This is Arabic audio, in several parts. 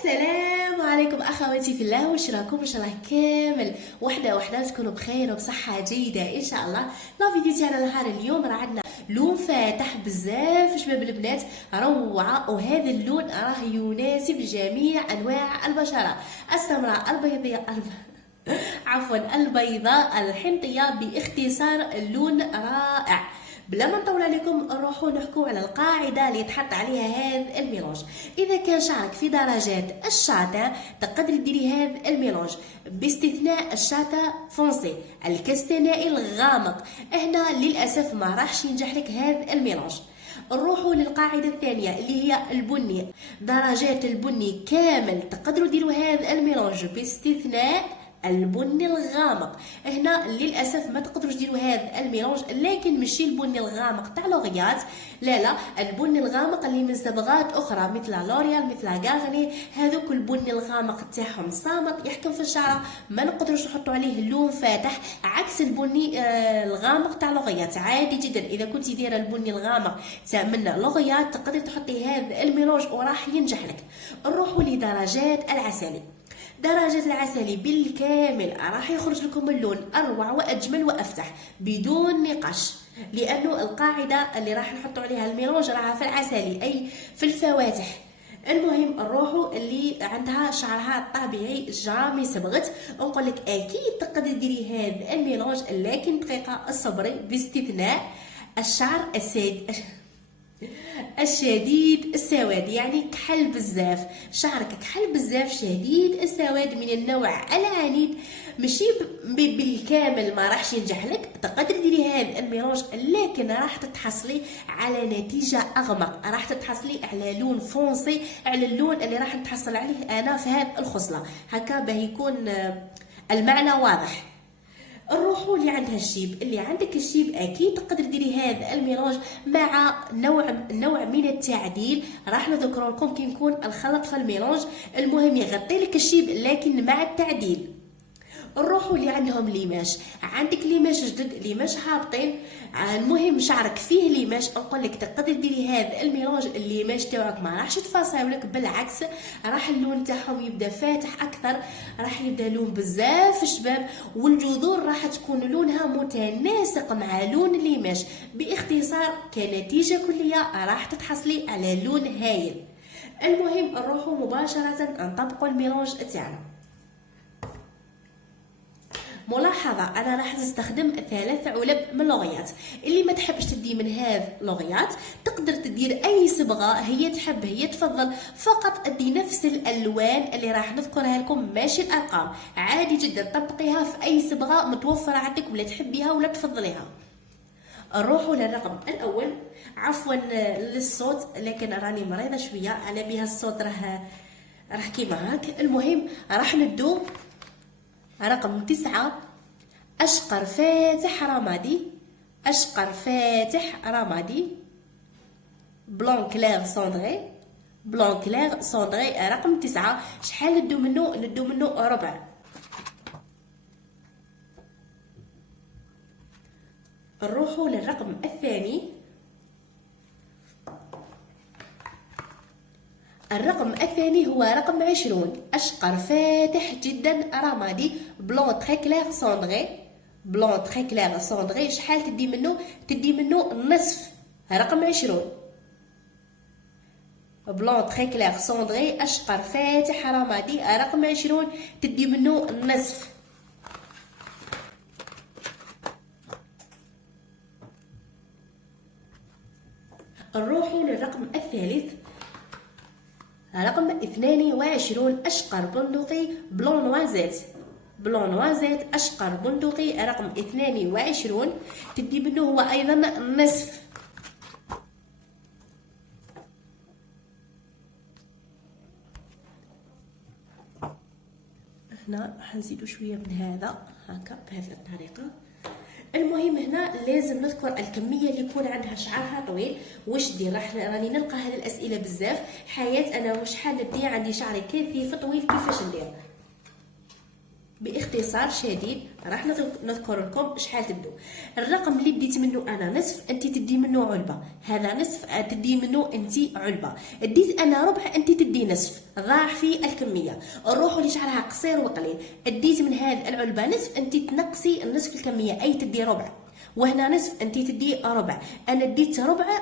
السلام عليكم اخواتي في الله، واش راكم؟ ان شاء الله كامل وحده تكونوا بخير وبصحه جيده ان شاء الله. لا فيديو تاعنا نهار اليوم راه عندنا لون فاتح بزاف شباب البنات، روعه، وهذا اللون راه يناسب جميع انواع البشره، السمراء، البيضاء، عفوا البيضاء، الحنطيه، باختصار اللون رائع. بلا ما نطول عليكم نروحوا نحكوا على القاعده اللي تحط عليها هذا الميلونج. اذا كان شعرك في درجات الشاتا تقدري ديري هذا الميلونج، باستثناء الشاتا فونسي الكستنائي الغامق، هنا للاسف ما راحش ينجح لك هذا الميلونج. نروحوا للقاعده الثانيه اللي هي البني، درجات البني كامل تقدروا ديروا هذا الميلونج باستثناء البني الغامق. هنا للاسف ما تقدروش ديروا هذا الميلونج، لكن ماشي البني الغامق تاع لوغيات، لا البني الغامق اللي من صبغات اخرى مثل لوريال مثل غارني، هذوك البني الغامق تاعهم صامت يحكم في الشعر، ما نقدروش نحطوا عليه لون فاتح، عكس البني الغامق تاع لوغيات. عادي جدا اذا كنتي دايره البني الغامق تاع من لوغيات تقدري تحطي هذا الميلونج وراح ينجح لك. نروحوا لدرجات العسلي. درجة العسلي بالكامل راح يخرج لكم اللون أروع وأجمل وأفتح بدون نقاش، لأنه القاعدة اللي راح نحطوا عليها الميلونج راها في العسلي أي في الفواتح. المهم نروحوا اللي عندها شعرها طبيعي جامي صبغت، نقول لك أكيد تقدري ديري هذا الميلونج، لكن دقيقة الصبري باستثناء الشعر الشديد السواد، يعني كحل بزاف، شعرك كحل بزاف شديد السواد من النوع العنيد، ماشي بالكامل ما راحش ينجح لك، تقدري ديري هذا الميلونج، لكن راح تتحصلي على نتيجه اغمق، راح تتحصلي على لون فونسي، على اللون اللي راح نتحصل عليه انا في هذه الخصله، هكا باه يكون المعنى واضح. نروحوا اللي عندها الشيب، اللي عندك الشيب اكيد تقدر ديري هذا الميلونج مع نوع من التعديل، راح نذكر لكم كي يكون الخلط في الميلونج، المهم يغطي لك الشيب لكن مع التعديل. نروحوا اللي عندهم ليماش، عندك ليماش جدد، ليماش هابطين، المهم شعرك فيه ليماش، نقول لك تقدر ديري هذا الميلونج، الليماش تاعك ما راحش تفاصلك، بالعكس راح اللون تاعهم يبدا فاتح اكثر، راح يبدا لون بزاف شباب، والجذور راح تكون لونها متناسق مع لون الليماش، باختصار كنتيجه كليه راح تتحصلي على لون هايل. المهم نروحوا مباشره نطبقوا الميلونج تاعنا. ملاحظة أنا راح نستخدم 3 علب من لوغيات، اللي ما تحبش تدي من هذه لوغيات تقدر تدير أي صبغة هي تحب هي تفضل، فقط أدي نفس الألوان اللي راح نذكرها لكم، ماشي الأرقام، عادي جدا طبقيها في أي صبغة متوفرة عندك ولا تحبيها ولا تفضليها. نروحوا للرقم الأول، عفوا للصوت لكن راني مريضة شوية على بها الصوت راح كيما هاك. المهم راح نبدو رقم 9، أشقر فاتح رمادي، أشقر فاتح رمادي، بلون كلير سوندغي، بلون كلير سوندغي، رقم 9. شحال ندو منه ربع. نروحوا للرقم الثاني، الرقم الثاني هو رقم 20، أشقر فاتح جدا رمادي، بلون تري كلير سوندغي، بلون تري كلير سوندغي. شحال تدي منه النصف، رقم 20، بلون تري كلير سوندغي أشقر فاتح رمادي، رقم 20 تدي منه النصف. نروحوا للرقم الثالث، رقم 22، أشقر بندقي، بلون نوازيت، بلون نوازيت أشقر بندقي، رقم 22 تدي منه هو أيضا نصف. هنا راح نزيدو شوية من هذا هكا بهذه الطريقة. المهم هنا لازم نذكر الكميه اللي يكون عندها شعرها طويل واش دير، راني نلقى هذه الاسئله بزاف، حياه انا وشحال ندي عندي شعري كثيف طويل كيفاش ندير. باختصار شديد راح نذكر لكم شحال تبدو. الرقم اللي ديت منه انا نصف انت تدي منه علبه، هذا نصف تدي منه انت علبه. ديت انا ربع انت تدي نصف، ضاعفي الكميه. الروح اللي شعرها قصير وقليل ديت من هذه العلبه نصف انت تنقصي النصف الكميه، اي تدي ربع. وهنا نصف انت تدي ربع، انا ديت ربع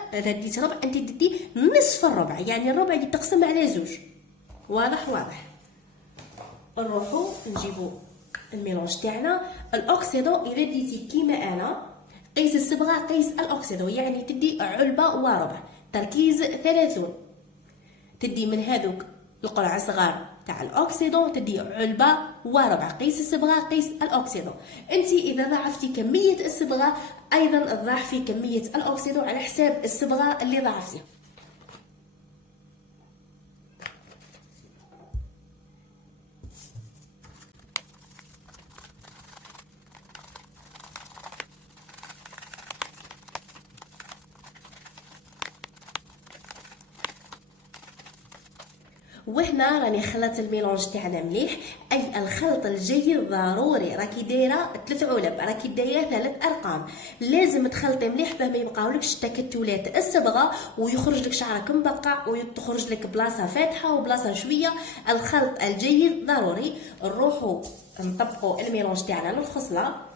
انت تدي نصف الربع، يعني الربع يتقسم على زوج. واضح واضح. نروحو نجيبو الميلونج تاعنا. الاوكسيدو اذا ديتي كيما انا قيس الصبغه قيس الاوكسيدو، يعني تدي علبه وربع، تركيز 30. تدي من هذوك القرعه صغار تاع الاوكسيدو تدي علبه وربع، قيس الصبغه قيس الاوكسيدو. انت اذا ضاعفتي كميه الصبغه ايضا تضاعفي كميه الاوكسيدو على حساب الصبغه اللي ضاعفتيها. وهنا راني خلطت الميلونج تاعنا مليح، اي الخلط الجيد ضروري. راكي دايره 3 علب، راكي دايره 3 ارقام، لازم تخلطي مليح باه ما يبقاولكش تكتلات الصبغه ويخرج لك شعرك مبقع وتخرج لك بلاصه فاتحه وبلاصه شويه. الخلط الجيد ضروري. نروحوا نطبقوا الميلونج تاعنا للخصله.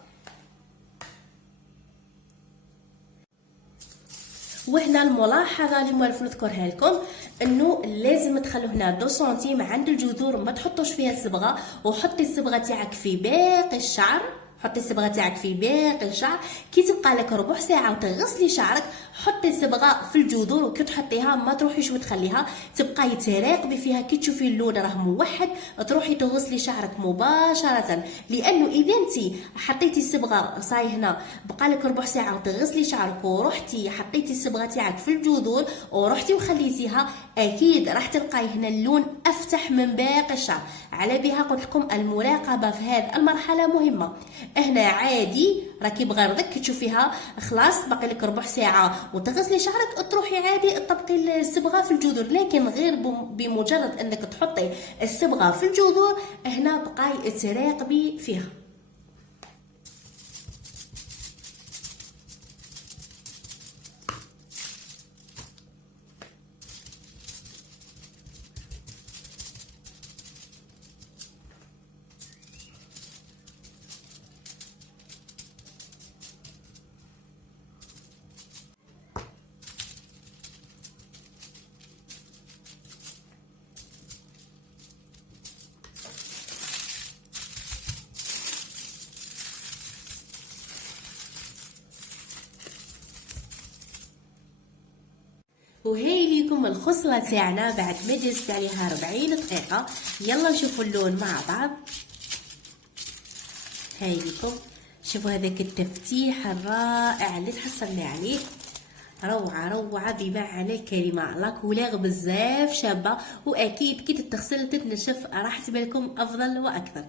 وهنا الملاحظه اللي موالف نذكرها لكم انه لازم تخلوا هنا 2 سنتيم عند الجذور، ما تحطوش فيها الصبغه، وحطي الصبغه تاعك في باقي الشعر. حطي الصبغه تاعك في باقي الشعر. كي تبقى لك ربع ساعه وتغسلي شعرك حطي الصبغه في الجذور، وكي تحطيها ما تروحيش وتخليها، تبقاي تراقبي فيها. كي تشوفي اللون راه موحد تروحي تغسلي شعرك مباشره، لانه اذا انت حطيتي الصبغه صاي هنا بقى لك ربع ساعه وتغسلي شعرك ورحتي حطيتي الصبغه تاعك في الجذور ورحتي وخليتيها، اكيد راح تلقاي هنا اللون افتح من باقي الشعر. على بها قلت لكم المراقبه في هذه المرحله مهمه. هنا عادي راكي بغرضك كي تشوفيها خلاص باقي لك ربع ساعه وتغسلي شعرك تروحي عادي تطبقي الصبغه في الجذور، لكن غير بمجرد انك تحطي الصبغه في الجذور هنا بقاي تراقبي فيها. وهي ليكم الخصلة تاعنا بعد ما دزت عليها 40 دقيقة. يلا نشوفوا اللون مع بعض. هاي ليكم شوفوا هذاك التفتيح الرائع اللي تحصلنا عليه، روعة روعة بمعنى الكلمة. لا كولير بزاف شابة، واكيد كي تتغسل تتنشف راح تبان لكم افضل واكثر.